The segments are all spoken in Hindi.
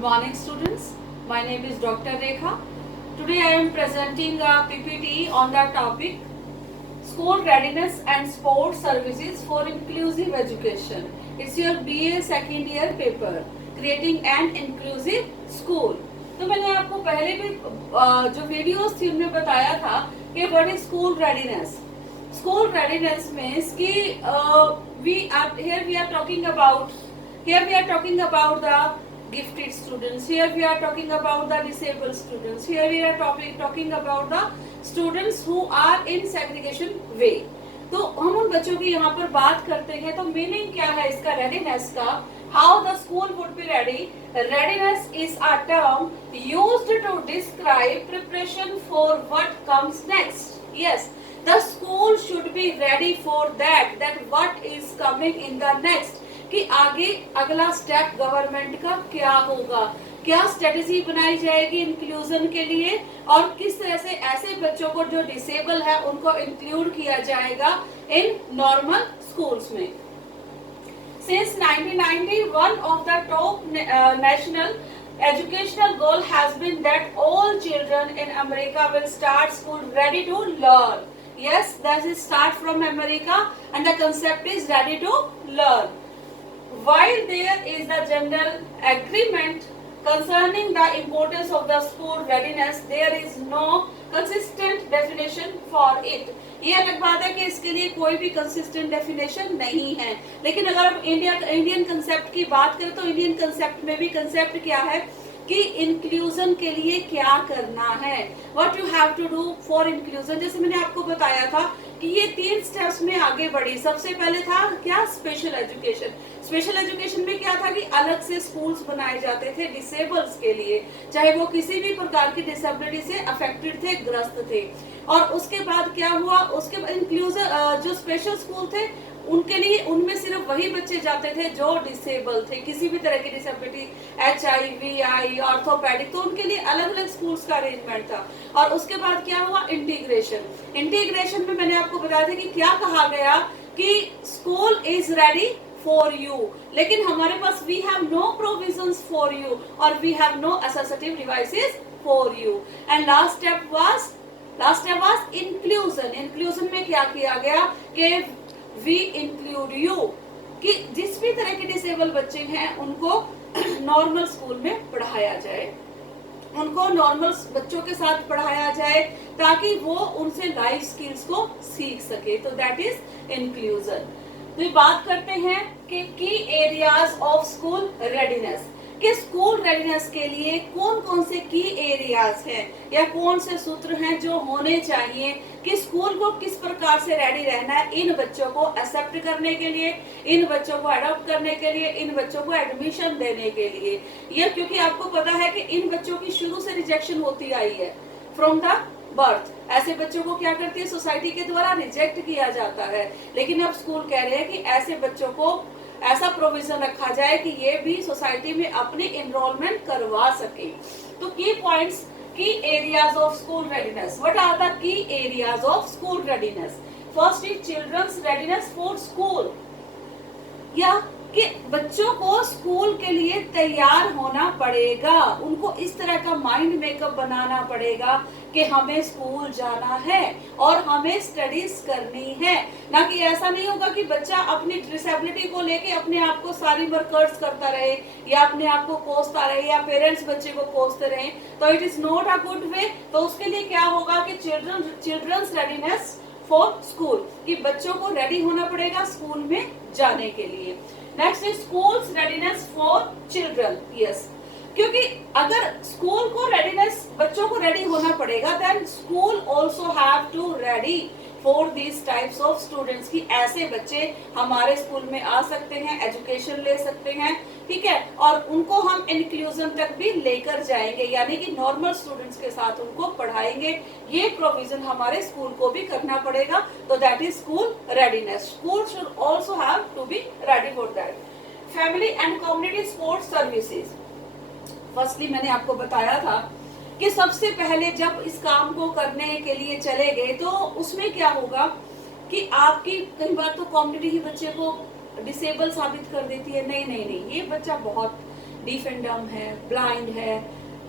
Good morning, students. My name is Dr. Rekha. Today I am presenting a PPT on the topic School Readiness and Sport Services for Inclusive Education. It's your BA second year paper, Creating an Inclusive School. तो मैंने आपको पहले भी जो वीडियोस थी उनमें बताया था कि what is school readiness. School readiness means कि we are talking about the gifted students, here we are talking about the disabled students, here we are talking about the students who are in segregation way. तो हम उन बच्चों की यहाँ पर बात करते हैं. तो मीनिंग क्या है इसका रेडीनेस का? How the school would be ready. Readiness is a term used to describe preparation for what comes next. Yes, the school should be ready for that what is coming in the next, कि आगे अगला स्टेप गवर्नमेंट का क्या होगा, क्या स्ट्रेटेजी बनाई जाएगी इंक्लूजन के लिए, और किस तरह से ऐसे बच्चों को जो डिसेबल है उनको इंक्लूड किया जाएगा इन नॉर्मल स्कूल्स में. Since 1990, one of the top national educational goal has been that all children in America will start school ready to learn. Yes, that is start from America, and the concept is ready to learn. While there is the general agreement concerning the importance of the school readiness, there is no consistent definition for it. ये अलग बात है कि इसके लिए कोई भी कंसिस्टेंट डेफिनेशन नहीं है. लेकिन अगर हम इंडियन कंसेप्ट की बात करें तो इंडियन कंसेप्ट में भी कंसेप्ट क्या है कि इंक्लूजन के लिए क्या करना है, what you have to do for inclusion. जैसे मैंने आपको बताया था कि ये 3 स्टेप्स में आगे बढ़ी. सबसे पहले था क्या, स्पेशल एजुकेशन. स्पेशल एजुकेशन में क्या था कि अलग से स्कूल्स बनाए जाते थे डिसेबल्स के लिए, चाहे वो किसी भी प्रकार की डिसेबिलिटी से अफेक्टेड थे, ग्रस्त थे. और उसके बाद क्या हुआ, उसके बाद इंक्लूजन जो स्पेशल स्कूल थे उनके लिए उनमें सिर्फ वही बच्चे जाते थे जो डिसेबल थे, किसी भी तरह की डिसेबिलिटी, HIV, ऑर्थोपेडिक, तो उनके लिए अलग अलग स्कूल्स का अरेंजमेंट था. और उसके बाद क्या हुआ, इंटीग्रेशन. इंटीग्रेशन में मैंने आपको बताया था कि क्या कहा गया कि school is ready for you, लेकिन हमारे पास we have no provisions for you और we have no assistive devices for you. And last step was inclusion. Inclusion में क्या किया गया कि वी इंक्लूड यू, कि जिस भी तरह के डिसेबल बच्चे हैं उनको नॉर्मल स्कूल में पढ़ाया जाए, उनको नॉर्मल बच्चों के साथ पढ़ाया जाए ताकि वो उनसे लाइफ स्किल्स को सीख सके. तो दैट इज इंक्लूजन. तो बात करते हैं कि की एरियाज ऑफ स्कूल रेडीनेस, कि स्कूल रेडीनेस के लिए कौन कौन से की एरियाज हैं या कौन से सूत्र हैं जो होने चाहिए कि स्कूल को किस प्रकार से रेडी रहना है इन बच्चों को एक्सेप्ट करने के लिए, इन बच्चों को अडॉप्ट करने के लिए, इन बच्चों को एडमिशन देने के लिए. ये क्योंकि आपको पता है कि इन बच्चों की शुरू से रिजेक्शन होती आई है फ्रॉम द बर्थ. ऐसे बच्चों को क्या करती है सोसाइटी के द्वारा रिजेक्ट किया जाता है. लेकिन अब स्कूल कह रहे हैं कि ऐसे बच्चों को ऐसा प्रोविजन रखा जाए कि ये भी सोसाइटी में अपनी एनरोलमेंट करवा सके. तो key points, key areas of school readiness. What are the key areas of school readiness? First is children's readiness for school, या कि बच्चों को स्कूल के लिए तैयार होना पड़ेगा, उनको इस तरह का माइंड मेकअप बनाना पड़ेगा कि हमें स्कूल जाना है और हमें स्टडीज करनी है. ना कि ऐसा नहीं होगा कि बच्चा अपनी डिसेबिलिटी को लेके अपने आप को सारी वर्कर्स करता रहे या अपने आप को कोसता रहे या पेरेंट्स बच्चे को कोसते रहे. तो it is not a good way. तो उसके लिए क्या होगा कि चिल्ड्रंस रेडीनेस फॉर स्कूल, कि बच्चों को रेडी होना पड़ेगा स्कूल में जाने के लिए. Next is schools readiness for children. Yes, क्योंकि अगर स्कूल को रेडीनेस, बच्चों को रेडी होना पड़ेगा, then school also have to ready for this types of students, कि ऐसे बच्चे हमारे स्कूल में आ सकते हैं, एजुकेशन ले सकते हैं, ठीक है, और उनको हम इंक्लूजन तक भी लेकर जाएंगे, यानी कि नॉर्मल स्टूडेंट्स के साथ उनको पढ़ाएंगे. ये प्रोविजन हमारे स्कूल को भी करना पड़ेगा. तो that is school readiness. School should also have to be ready for that. Family and community support services. Firstly मैंने आपको बताया था कि सबसे पहले जब इस काम को करने के लिए चले गए तो उसमें क्या होगा कि आपकी कई बार तो कम्युनिटी ही बच्चे को डिसेबल साबित कर देती है. नहीं, ये बच्चा बहुत डीफ एंड डम है, ब्लाइंड है,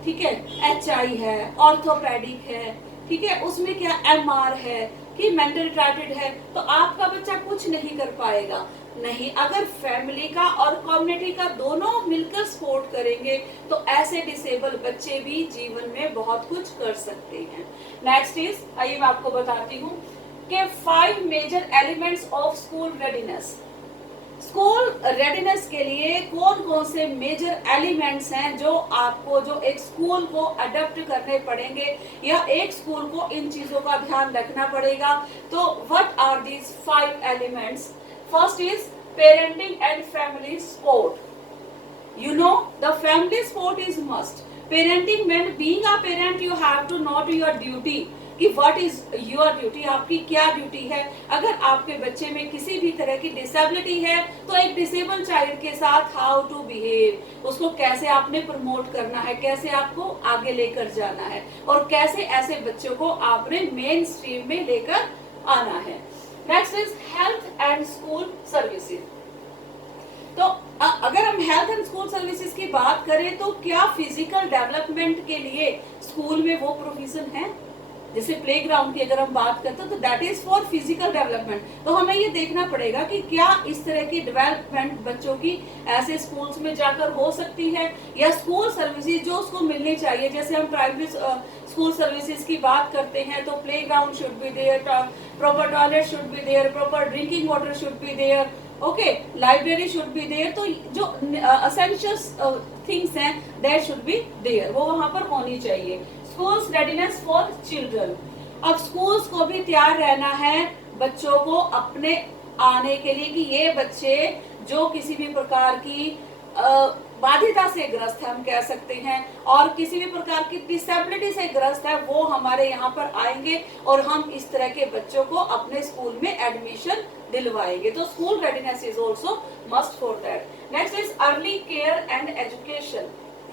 ठीक है, HI है, ऑर्थोपेडिक है, ठीक है, उसमें क्या MR है कि मेंटल रिटार्टेड है, तो आपका बच्चा कुछ नहीं कर पाएगा। नहीं, अगर फैमिली का और कम्युनिटी का दोनों मिलकर सपोर्ट करेंगे तो ऐसे डिसेबल बच्चे भी जीवन में बहुत कुछ कर सकते हैं। नेक्स्ट इज, आइए मैं आपको बताती हूँ कि 5 major elements of school readiness. School readiness के लिए कौन कौन से मेजर एलिमेंट्स हैं जो आपको, जो एक स्कूल को अडॉप्ट करने पड़ेंगे या एक स्कूल को इन चीजों का ध्यान रखना पड़ेगा। तो what are these 5 elements? First is parenting and family support. You know, the family support is must. Parenting mean being a parent you have to know your duty. कि what is your duty, आपकी क्या ड्यूटी है। अगर आपके बच्चे में किसी भी तरह की डिसेबिलिटी है तो एक डिसेबल चाइल्ड के साथ हाउ टू बिहेव, उसको कैसे आपने प्रमोट करना है, कैसे आपको आगे लेकर जाना है और कैसे ऐसे बच्चों को आपने मेन स्ट्रीम में लेकर आना है। Next is health and school services. तो अगर हम हेल्थ एंड स्कूल सर्विसेज की बात करें तो क्या फिजिकल डेवलपमेंट के लिए स्कूल में वो प्रोविजन है? जैसे प्लेग्राउंड की अगर हम बात करते हैं तो that is for physical development. तो हमें ये देखना पड़ेगा कि क्या इस तरह की डेवलपमेंट बच्चों की ऐसे स्कूल्स में जाकर हो सकती है, या स्कूल सर्विसेज जो उसको मिलनी चाहिए। जैसे हम प्राइमरी स्कूल सर्विसेज की बात करते हैं तो playground should be there, proper toilet should be there, proper drinking water should be there, okay, library should be there. तो जो एसेंशियल थिंग्स हैं दैट शुड बी देयर, वो वहां पर होनी चाहिए। Schools readiness for children. अब स्कूल्स को भी तैयार रहना है बच्चों को अपने आने के लिए कि ये बच्चे जो किसी भी प्रकार की बाधिता से ग्रस्त है, हम कह सकते हैं, और किसी भी प्रकार की डिसेबिलिटी से ग्रस्त है, वो हमारे यहाँ पर आएंगे और हम इस तरह के बच्चों को अपने स्कूल में एडमिशन दिलवाएंगे। तो school readiness is also must for that. Next is early care and education.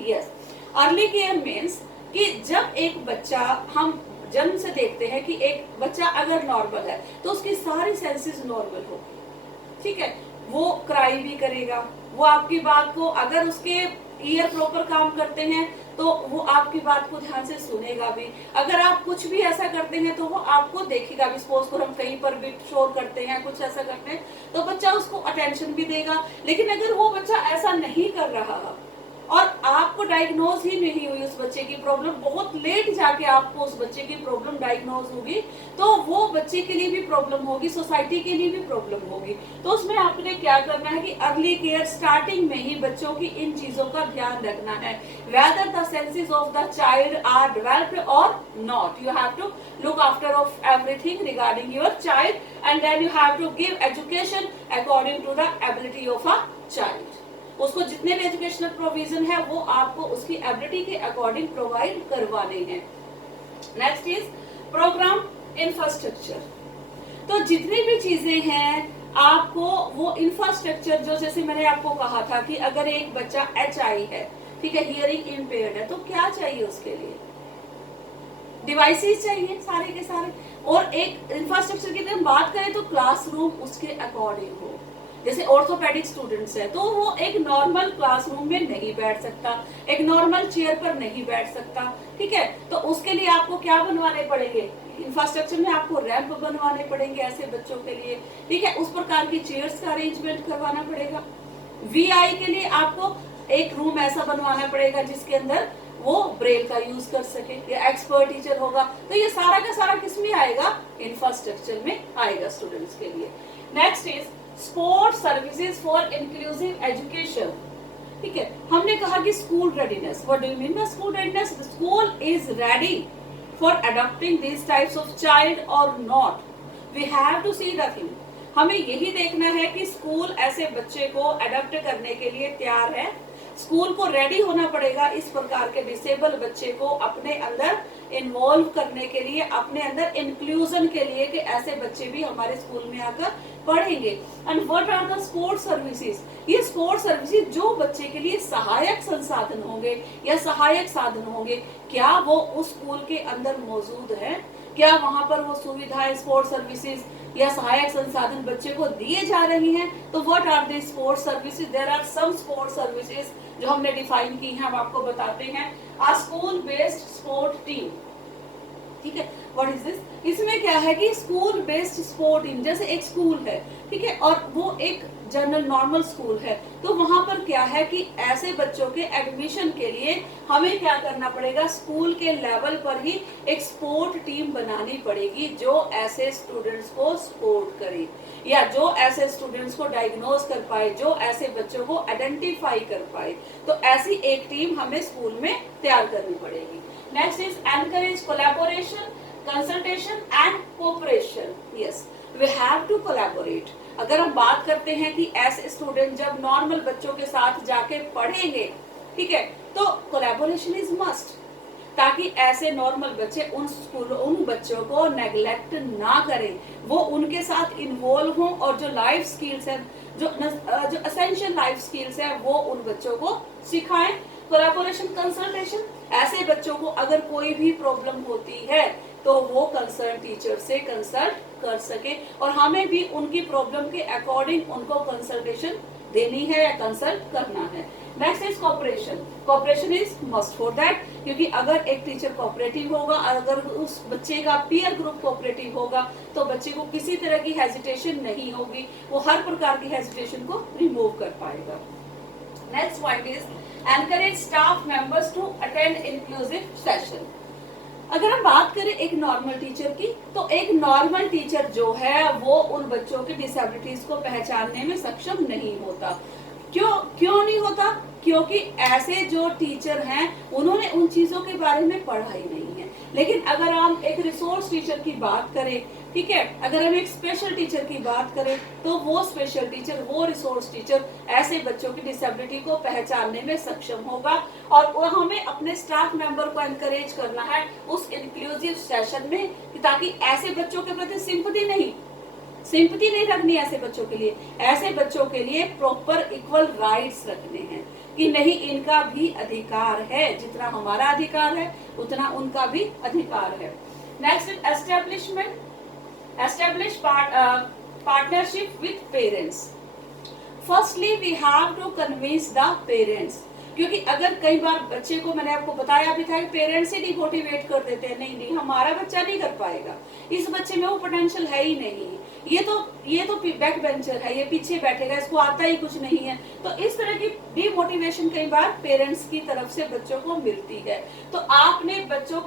Yes, early care means कि जब एक बच्चा, हम जन्म से देखते हैं कि एक बच्चा अगर नॉर्मल है तो उसकी सारी सेंसेस नॉर्मल हो, ठीक है, वो क्राई भी करेगा, वो आपकी बात को, अगर उसके ईयर प्रॉपर काम करते हैं तो वो आपकी बात को ध्यान से सुनेगा भी। अगर आप कुछ भी ऐसा करते हैं तो वो आपको देखेगा भी। सपोज को हम कहीं पर भी शोर करते हैं, कुछ ऐसा करते हैं तो बच्चा उसको अटेंशन भी देगा। लेकिन अगर वो बच्चा ऐसा नहीं कर रहा और आपको डायग्नोज ही नहीं हुई उस बच्चे की प्रॉब्लम, बहुत लेट जाके आपको उस बच्चे की प्रॉब्लम डायग्नोज होगी, तो वो बच्चे के लिए भी प्रॉब्लम होगी, सोसाइटी के लिए भी प्रॉब्लम होगी। तो उसमें आपने क्या करना है कि अर्ली केयर स्टार्टिंग में ही बच्चों की इन चीजों का ध्यान रखना है। Whether the senses of the child are developed और not, you have to look after of everything regarding your child and then you have to give education according to the ability of a child. उसको जितने भी एजुकेशनल प्रोविजन है वो आपको उसकी एबिलिटी के अकॉर्डिंग प्रोवाइड करवाने हैं। Next is programme infrastructure. तो जितनी भी चीजें हैं आपको वो इंफ्रास्ट्रक्चर, जो जैसे मैंने आपको कहा था कि अगर एक बच्चा HI है, ठीक है, हियरिंग इम्पेयर्ड है, तो क्या चाहिए उसके लिए? डिवाइसेस चाहिए सारे के सारे। और एक इंफ्रास्ट्रक्चर की हम बात करें तो क्लासरूम उसके अकॉर्डिंग हो। जैसे ऑर्थोपेडिक स्टूडेंट्स है तो वो एक नॉर्मल क्लासरूम में नहीं बैठ सकता, एक नॉर्मल चेयर पर नहीं बैठ सकता, ठीक है, तो उसके लिए आपको क्या बनवाने पड़ेंगे? इंफ्रास्ट्रक्चर में आपको रैंप बनवाने पड़ेंगे ऐसे बच्चों के लिए, ठीक है, उस प्रकार की चेयर्स का अरेंजमेंट करवाना पड़ेगा। VI के लिए आपको एक रूम ऐसा बनवाना पड़ेगा जिसके अंदर वो ब्रेल का यूज कर सके, या एक्सपर्ट टीचर होगा। तो ये सारा का सारा किस में आएगा? इंफ्रास्ट्रक्चर में आएगा स्टूडेंट्स के लिए। Next is sport services for inclusive education. ठीक है, हमने कहा कि school readiness, what do you mean by school readiness? The school is ready for adopting this types of child और not, we have to see the thing. हमें यही देखना है कि स्कूल ऐसे बच्चे को अडॉप्ट करने के लिए तैयार है। स्कूल को रेडी होना पड़ेगा इस प्रकार के डिसेबल बच्चे को अपने अंदर इन्वॉल्व करने के लिए, अपने अंदर इंक्लूजन के लिए, कि ऐसे बच्चे भी हमारे स्कूल में आकर पढ़ेंगे। And what are the sports services? ये स्पोर्ट्स सर्विसेज जो बच्चे के लिए सहायक संसाधन होंगे या सहायक साधन होंगे, क्या वो उस स्कूल के अंदर मौजूद है? क्या वहां पर वो सुविधाएं, स्पोर्ट्स सर्विसेज या सहायक संसाधन बच्चे को दिए जा रही हैं? तो what are the sports services? There are some sports services जो हमने डिफाइन की है हम आपको बताते हैं। A school based sport team, ठीक है, व्हाट इज दिस? इसमें क्या है कि स्कूल बेस्ड स्पोर्ट टीम, जैसे एक स्कूल है, ठीक है, और वो एक जनरल नॉर्मल स्कूल है, तो वहां पर क्या है कि ऐसे बच्चों के एडमिशन के लिए हमें क्या करना पड़ेगा, स्कूल के लेवल पर ही एक स्पोर्ट टीम बनानी पड़ेगी जो ऐसे स्टूडेंट्स को सपोर्ट करे, या जो ऐसे स्टूडेंट्स को डायग्नोज कर पाए, जो ऐसे बच्चों को आइडेंटिफाई कर पाए। तो ऐसी एक टीम हमें स्कूल में तैयार करनी पड़ेगी। Next is encourage collaboration, consultation and cooperation. Yes, we have to collaborate. अगर हम बात करते हैं कि ऐसे स्टूडेंट जब नॉर्मल बच्चों के साथ जाके पढ़ेंगे, ठीक है, तो कोलैबोरेशन इज मस्ट, ताकि ऐसे नॉर्मल बच्चे उन बच्चों को नेग्लेक्ट ना करें, वो उनके साथ इन्वॉल्व हों और जो लाइफ स्किल्स हैं, जो एसेंशियल लाइफ स्किल्स हैं, वो उन बच्चों को सिखाएं। कोलैबोरेशन, कंसल्टेशन, ऐसे बच्चों को अगर कोई भी प्रॉब्लम होती है तो वो कंसर्न टीचर से कंसल्ट कर सके, और हमें भी उनकी प्रॉब्लम के अकॉर्डिंग उनको कंसल्टेशन देनी है या कंसल्ट करना है। Next is cooperation. Cooperation is must for that, क्योंकि अगर एक टीचर कोऑपरेटिव होगा, अगर उस बच्चे का पीयर ग्रुप कोऑपरेटिव होगा, तो बच्चे को किसी तरह की हेजिटेशन नहीं होगी, वो हर प्रकार की हेजिटेशन को रिमूव कर पाएगा। Next point is encourage staff members to attend inclusive session. अगर हम बात करें एक नॉर्मल टीचर की, तो एक नॉर्मल टीचर जो है वो उन बच्चों की डिसेबिलिटीज को पहचानने में सक्षम नहीं होता। क्यों नहीं होता? क्योंकि ऐसे जो टीचर हैं उन्होंने उन चीजों के बारे में पढ़ा ही नहीं है। लेकिन अगर हम एक रिसोर्स टीचर की बात करें, ठीक है, अगर हम एक स्पेशल टीचर की बात करें, तो वो स्पेशल टीचर, वो रिसोर्स टीचर ऐसे बच्चों की डिसेबिलिटी को पहचानने में सक्षम होगा, और वो हमें अपने स्टाफ मेंबर को एनकरेज करना है उस इंक्लूसिव सेशन में, ताकि ऐसे बच्चों के प्रति सिंपैथी नहीं रखनी, ऐसे बच्चों के लिए, ऐसे बच्चों के लिए प्रॉपर इक्वल राइट्स रखने हैं कि नहीं, इनका भी अधिकार है, जितना हमारा अधिकार है उतना उनका भी अधिकार है। Next establish partnership with parents. Firstly we have to convince the parents, क्योंकि अगर कई बार बच्चे को, मैंने आपको बताया भी था, पेरेंट्स ही डिमोटिवेट कर देते हैं, नहीं हमारा बच्चा नहीं कर पाएगा, इस बच्चे में वो पोटेंशियल है ही नहीं, ये तो बैक बेंचर है, ये पीछे बैठेगा, इसको आता ही कुछ नहीं है। तो इस तरह की डिमोटिवेशन कई बार पेरेंट्स की तरफ से बच्चों को मिलती है। तो आपने बच्चों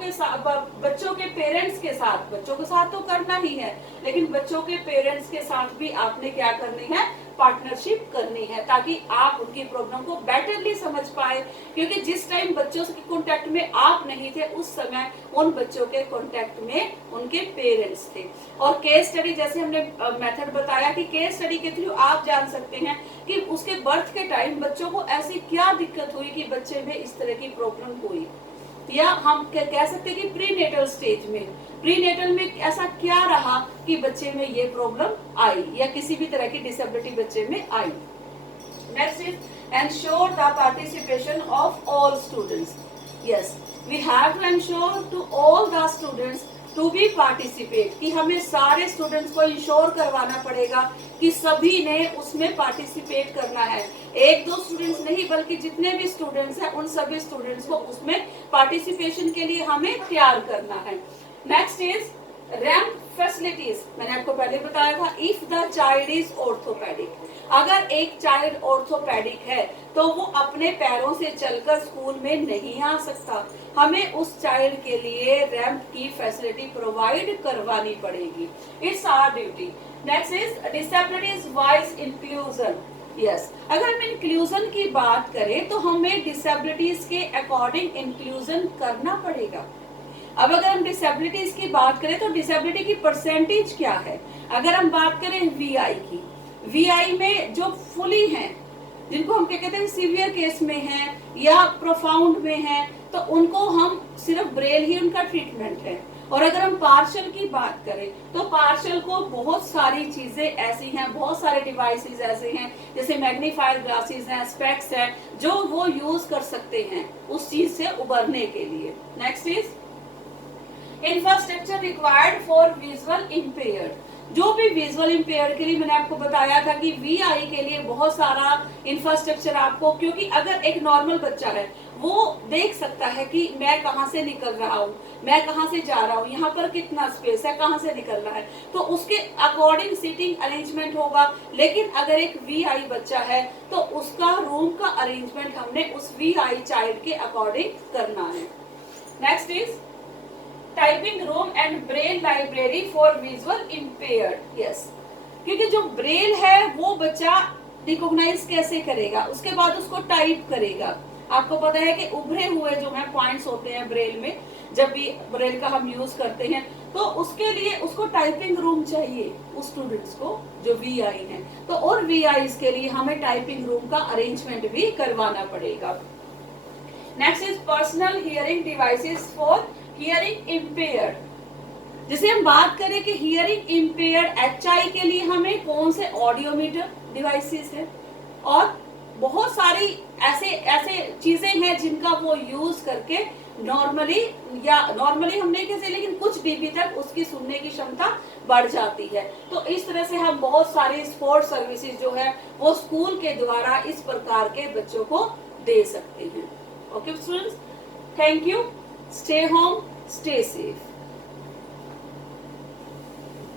के पेरेंट्स के साथ, बच्चों के साथ तो करना ही है, लेकिन बच्चों के पेरेंट्स के साथ भी आपने क्या करनी है, पार्टनरशिप करनी है, ताकि आप उनकी प्रॉब्लम को बेटरली समझ पाए। क्योंकि जिस टाइम बच्चों के कांटेक्ट में आप नहीं थे, उस समय उन बच्चों के कांटेक्ट में उनके पेरेंट्स थे। और केस स्टडी, जैसे हमने मेथड बताया कि केस स्टडी के थ्रू आप जान सकते हैं कि उसके बर्थ के टाइम बच्चों को ऐसी क्या दिक्कत हुई कि बच्चे में इस तरह की प्रॉब्लम हुई, या हम कह सकते हैं कि प्रीनेटल स्टेज में, प्रीनेटल में ऐसा क्या रहा कि बच्चे में ये प्रॉब्लम आई, या किसी भी तरह की डिसेबिलिटी बच्चे में आई। Next is ensure the participation of all students. Yes, we have to ensure to all the students to be participate, कि हमें सारे स्टूडेंट्स को इंश्योर करवाना पड़ेगा कि सभी ने उसमें पार्टिसिपेट करना है। एक दो स्टूडेंट्स नहीं, बल्कि जितने भी स्टूडेंट्स हैं उन सभी स्टूडेंट्स को उसमें पार्टिसिपेशन के लिए हमें तैयार करना है। Next is ramp facilities. मैंने आपको पहले बताया था, if the child is orthopaedic, अगर एक चाइल्ड ऑर्थोपेडिक है तो वो अपने पैरों से चलकर स्कूल में नहीं आ सकता, हमें उस चाइल्ड के लिए रैंप की फैसिलिटी प्रोवाइड करवानी पड़ेगी। It's our duty. Next is disabilities wise inclusion. Yes, अगर हम इंक्लूजन की बात करें तो हमें डिसेबिलिटीज के अकॉर्डिंग इंक्लूजन करना पड़ेगा। अब अगर हम डिसेबिलिटीज की बात करें तो डिसेबिलिटी की परसेंटेज क्या है? अगर हम बात करें वीआई की, वीआई में जो फुली हैं, जिनको हम क्या कहते हैं सीवियर केस में हैं या प्रोफाउंड में हैं, तो उनको हम सिर्फ ब्रेल ही उनका ट्रीटमेंट है। और अगर हम पार्शियल की बात करें तो पार्शियल को बहुत सारी चीजें ऐसी हैं, बहुत सारे डिवाइसेस ऐसे हैं, जैसे मैग्नीफायर ग्लासेस हैं, स्पेक्स हैं, जो वो यूज कर सकते हैं उस चीज से उबरने के लिए। Next is infrastructure required for visual impaired. जो भी विजुअल इम्पेयर के लिए मैंने आपको बताया था कि वीआई के लिए बहुत सारा इंफ्रास्ट्रक्चर आपको, क्योंकि अगर एक नॉर्मल बच्चा है वो देख सकता है कि मैं कहाँ से निकल रहा हूँ, मैं कहाँ से जा रहा हूँ, यहाँ पर कितना स्पेस है, कहाँ से निकल रहा है, तो उसके अकॉर्डिंग सीटिंग अरेंजमेंट होगा। लेकिन अगर एक वीआई बच्चा है तो उसका रूम का अरेंजमेंट हमने उस वीआई चाइल्ड के अकॉर्डिंग करना है। Next is typing room and Braille library for visual impaired. Yes, क्योंकि जो ब्रेल है वो बच्चा रिकॉग्नाइज कैसे करेगा, उसके बाद उसको टाइप करेगा। आपको पता है कि उभरे हुए जो है पॉइंट्स होते हैं ब्रेल में, जब भी ब्रेल का हम यूज करते हैं तो उसके लिए उसको टाइपिंग रूम चाहिए उस स्टूडेंट्स को जो वीआई है, तो और वीआई के लिए हमें टाइपिंग रूम का अरेंजमेंट भी करवाना पड़ेगा। Next is personal hearing devices for hearing impaired. जैसे हम बात करें कि हियरिंग इम्पेयर्ड एचआई के लिए हमें कौन से ऑडियोमीटर डिवाइसेस है, और बहुत सारी ऐसे चीजें हैं जिनका वो यूज करके नॉर्मली हमने कैसे, लेकिन कुछ डीबी तक उसकी सुनने की क्षमता बढ़ जाती है। तो इस तरह से हम बहुत सारी स्पोर्ट्स सर्विसेज जो है वो स्कूल के द्वारा इस प्रकार के बच्चों को दे सकते हैं। Okay students, thank you, stay home, stay safe.